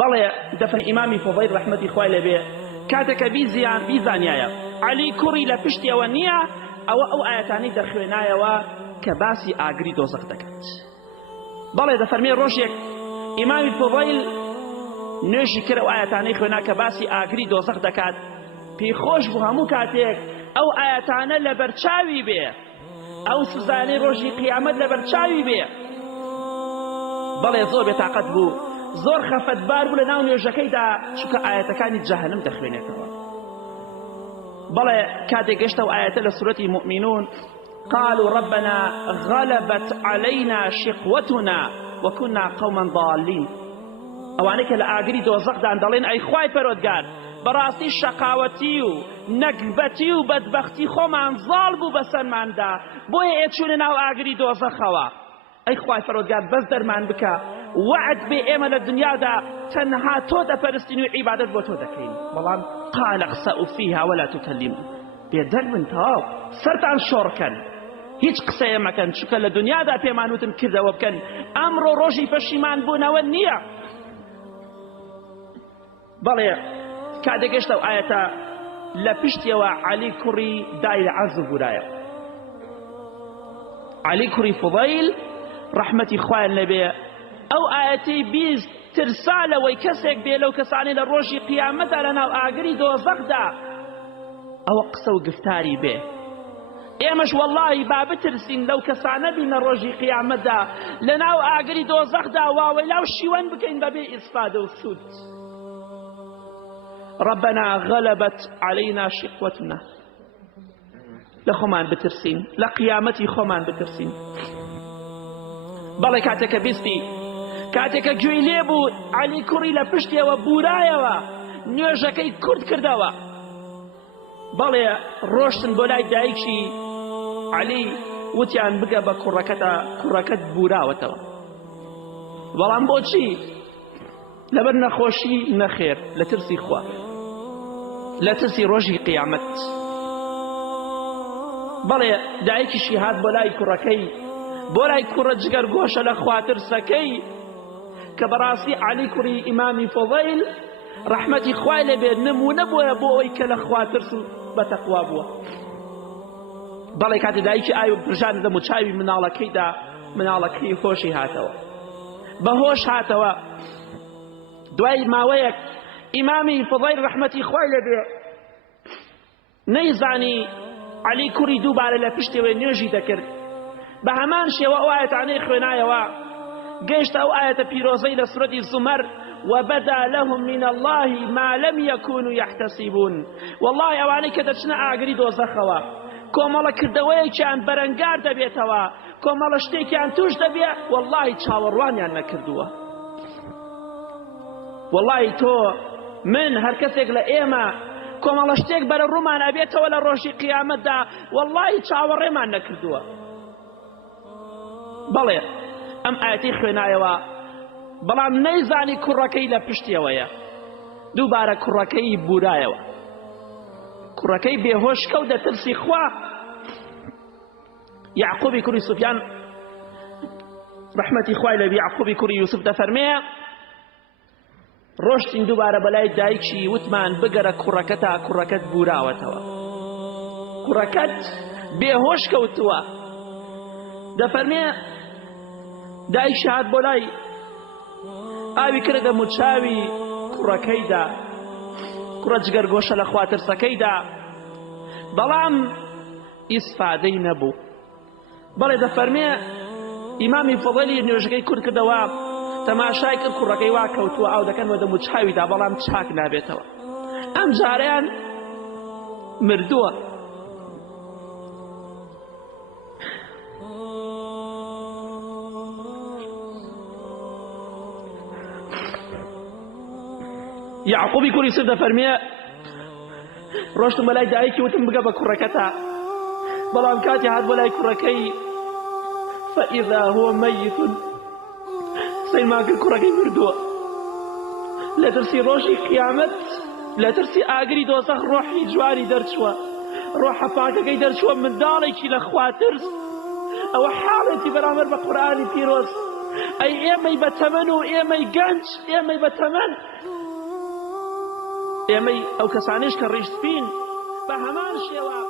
بەڵێ دەفەن ئیمامی فوضەیل ڕەحمەتی خوای لێبێ کاتێککە بیزانایە عەلی کوڕی لە پشتیەوە نییە ئەوە ئەو ئاەتانەی دەخوێنایەوە کە باسی ئاگری دۆزەخ دەکات. بەڵێ دەفەرمێ ڕۆژێک ئیمامی فوضەیل نوێژی کرد ئەو ئاەتانەی خوێنا کە باسی ئاگری دۆزەخ دەکات، پێی خۆش بوو هەموو کاتێک ئەو ئاەتانە لە بەرچاوی بێ، ئەو سزانەی ڕۆژی قیامەت لە بەرچاوی بێ. بەڵێ زۆر بێتاقەت بوو، زۆر خەفەتبار بوو لە ناو نوێژەکەیدا چونکە ئاەتەکانی جەهەنەم دەخوێنێتەوە. بەڵێ کاتێک گەشتە ئەو ئاەتە لە سورەتی موئمینون قالوا ربنا غلبت علينا شقوتنا وكنا قوما ضالين. ئەوانەی کە لە ئاگری دۆزەخدان دەڵێن ئەی خوای پەروەردگار بەڕاستی شەقاوەتی و نەکبەتی و بەدبەختی خۆمان زاڵ بوو بەسەرماندا بۆیە ئێچوونە ناو ئاگری دۆزەخەوە. ئەی خوای پەروەردگار بەس دەرمان بکە، وعد بێ ئێمە لە دنیادا تەنها تۆ دەپەرستین و عیبادەت بۆ تۆ دەکەین. بەڵام قال اخسأوا فيها ولا تكلمون، بێدەنگ بن تەواو سەرتان شۆڕکەن، هیچ قسەیە مەکەن چونکە لە دنیادا پێمان وتن کردەوە بکەن، ئەمڕۆ ڕۆژی پەشیمان بوونەوە نییە. بەڵێ کاتێک گەشتە ئەو ئاەتە لە پشتیەوە عەلی کوڕی دای عەزب بورایە. عەلی کوڕی فوضەیل ڕەحمەتی خوایان لێبێ ئەو ئاەتەی بیست ترسا لەوەی کەسێک بێ لەو کەسانی لە ڕۆژی قیامەتدا لە ناو ئاگری دۆزەخدا ئەوە قسە و گفتاری بێ. ئێمەش وەڵڵاهی با بترسین لەو کەسانە بینە ڕۆژی قیامەتدا لە ناو ئاگری دۆزەخدا واوەی لاو شیوەن بکەین بەبێ ئیسفادە و سوود. ربنا غلبت علينا شقوتنا، لخمان بترسين لقيامتي خمان بترسين. بەڵێ کاتێکە بیستی کاتێکە گوێی لێبوو عەلی کوڕی لە پشتیەوە بورایەوە نوێژەکەی کورد کردەوە. بەڵێ ڕۆشتن بۆ لای دایکی عەلی وتیان بگە بە کوڕەکەت بوراوەتەوە. بەڵام بۆچی؟ لەبەر نەخۆشی نەخێر، لە ترسی خوا، لە ترسی ڕۆژی قیامەت. بەڵێ دایکیشی هات بۆ لای کوڕەکەی، بۆ لای کوڕە جگەرگۆشە لە خواترسەکەی کە بەڕاستی عەلی کوڕی ئیمامی فوضەیل ڕەحمەتی خوای لێبێ نمونە بۆیە بۆ ئەوەی کە لە خواترس و بەتەقوا بووە. بەڵێ کاتی دایکی ئاوی پرژان دەم و چاوی مناڵەکەیدا مناڵەکەی خۆشی هاتەوە، بەهۆش هاتەوە. دوای ماوەیەک ئیمامی فوضەیل ڕەحمەتی خوای لێبێ نەیزانی عەلی کوڕی دووبارە لە پشتێوە نوێژی دەکرد، بە هەمان شێوە ئەو ئاەتانەی خوێنایەوە گەیشتە ئەو ئاەتە پیرۆزەی لە سورەتی زومەر وبدا لهم من الله ما لم يكونوا يحتسبون. والله ئەوانەی کە دەچنە ئاگری دۆزەخەوە کۆمەڵە کردەوەیەکیان بەرەنگار دەبێتەوە، کۆمەڵە شتێکیان توش دەبێ، والله چاوەڕوانیان نەکردووە. والله تۆ من هەر کەسێک لە ئێمە کۆمەڵە شتێک بەرە ڕوومان ئەبێتەوە لە ڕۆژی قیامەتدا، والله چاوەڕێمان نەکردووە. بەڵێ ئەم ئاەتی خوێنایەوە، بەڵام نەیزانی کوڕەکەی لە پشتیەوەیە. دووبارە کوڕەکەی بورایەوە، کوڕەکەی بێهۆش کەوت دەترسی خوا. یعقوبی کوڕی سوفیان ڕەحمەتی خوای لەبێ یعقوبی کوڕی یوسف دەفەرمێ ڕۆشتین دووبارە بەلای دایکی وتمان بگەرە کوڕەکەت بوراوەتەوە، کوڕەکەت بێهۆش کەوتووە. دەفەرمێ دایکی هات بۆ لای ئاوی کردە موچاوی کوڕەکەیدا، کوڕە جگەرگۆشە لە خواترسەکەیدا، بەڵام ئیسفادەی نەبوو. بەڵێ دەفەرمێ ئیمامی فوضەیلی نوێژەکەی کورد کردەوە، تەماشای کرد کوڕەکەی وا کەوتووە ئاو دەکەنەوە دە موچاویدا، بەڵام چاک نابێتەوە. ئەم جارەیان مردووە. یعقوبی کوڕی یوسف دەفەرمێ ڕۆشتم بەلای دایکی وتم بگە بە کوڕەکەتە، بەڵام کاتی هات بۆ لای کوڕەکەی فەئیذا هو مەیت، سەیرمان کرد کوڕەکەی مردووە. لە ترسی ڕۆژی قیامەت، لە ترسی ئاگری دۆزەخ ڕۆحی جوانی دەرچووە، ڕۆحە پاکەکەی دەرچووە، منداڵێکی لە خواترس. ئەوە حاڵێتی بەرامبەر بە قورئانی پیرۆز ئەی ئێمەی بەتەمەن و ئێمەی گەنج ئێمەی بەتەمەن ئێمەی ئەو کەسانش کە ڕیشتبین بە هەمان شێوە